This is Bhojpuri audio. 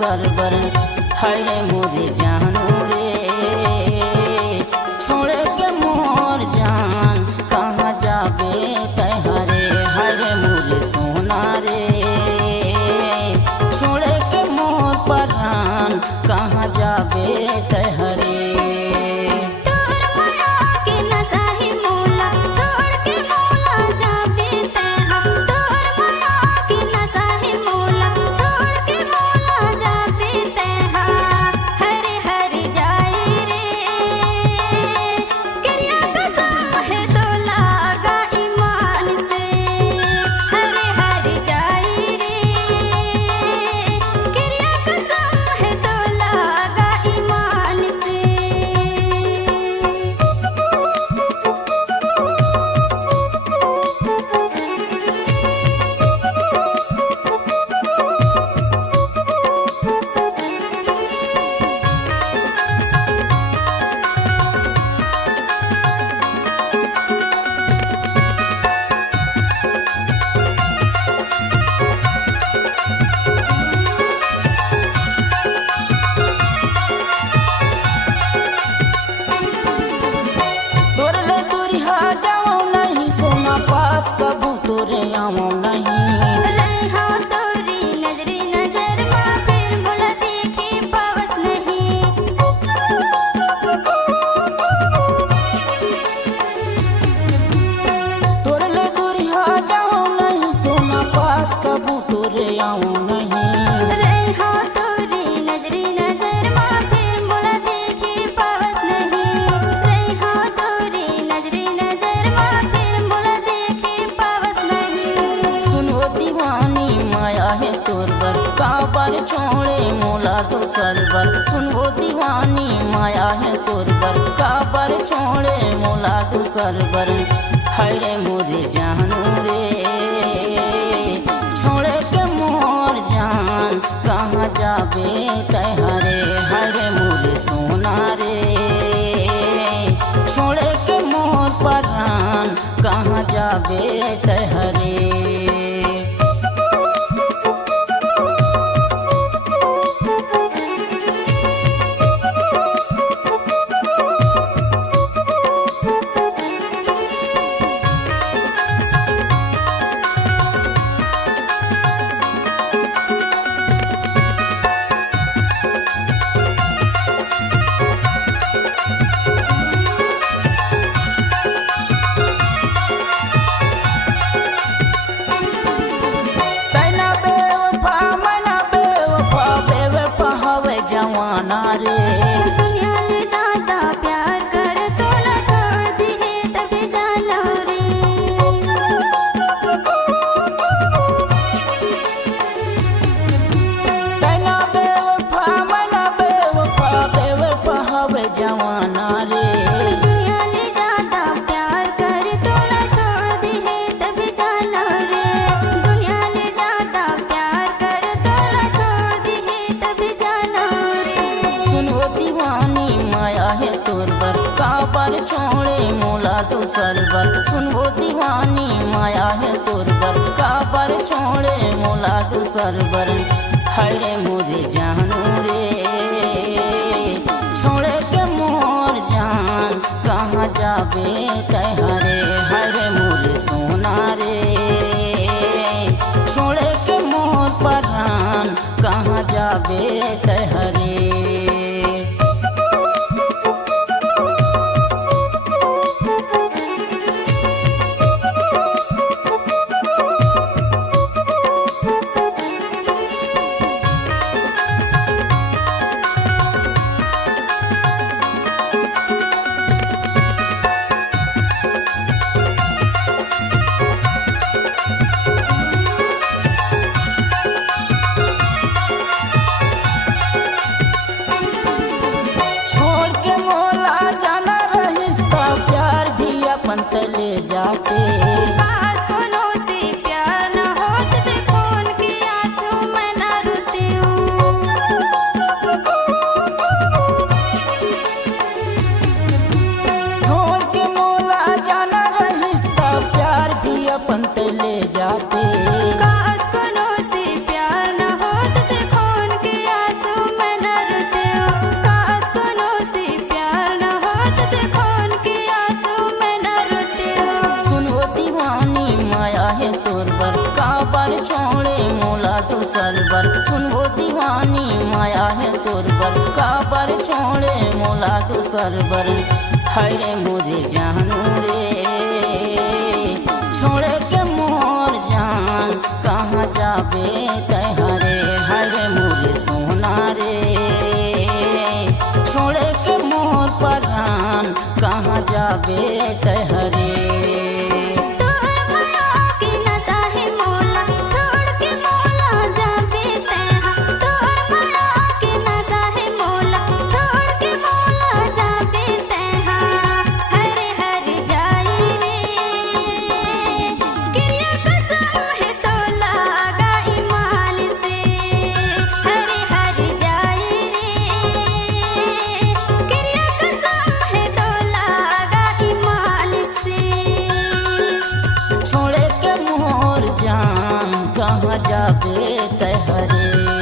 दूसर बर। हाय रे मोरे जानू रे छोड़ के मोर जान कहाँ जाबे तैहरे। हाय रे मोरे सोना रे छोड़ के मोर परान कहाँ जाबे तैहरे। कबू तोरे आमो नहीं रहा तोरी नजरी नजर माँ फिर मुला देखे पावस नहीं। तोरे ले दूरिया जाओ नहीं सोना पास कबू तोरे आऊं नहीं। रहा तोरी नजरी नजर माँ फिर मुला देखे पावस नहीं। रहा तोरी नजरी नजर माँ फिर मुला दीवानी माया है तोर बर काबर छोड़े मोला दूसर बर। सुन वो दीवानी माया है तोर बर काबर छोड़े मोला दूसर बर। हाय रे मोरे जानू रे छोड़े के मोर जान कहाँ जाबे तैहरे। हाय रे मोरे सोना रे छोड़े के मोर परान कहाँ जाबे तैहरे। जवाना रे दुनिया ले ज्यादा प्यार कर तोला छोड़ दिए तभी जाना रे। तैना बेवफा मना बेवफा बेवफा हवे जवाना रे। दुनिया ले ज्यादा प्यार कर तोला छोड़ दिए तभी जाना रे। दुनिया ले ज्यादा प्यार कर तोला छोड़ दिए तभी जाना रे। सुनो दीवानी माया है तोर बर काबर छोड़े मोला दूसर बर। सुन वो दीवानी माया है तोर बर काबर छोड़े मोला दूसर बर। हाय रे मोरे जानू रे छोड़े के मोर जान कहाँ जाबे तैहरे। हाय रे मोरे सोना रे छोड़े के मोर परान कहाँ जाबे तैहरे। तले जाके पास कोनो से प्यार न हो तुझे कौन के आंसू मैं ना रोती हूँ। छोड़ के मोला जाना रहिस ता प्यार भी अपन तले जाके। काश कोनो से प्यार न हो तुझे कौन के आंसू मोला दूसर बर। हरे मोरे जानू रे छोड़े के मोर जान कहाँ जाबे तहरे। हरे मोरे सोना रे छोड़े के मोर परान कहाँ जाबे तहरे। कहाँ जाबे तहरे।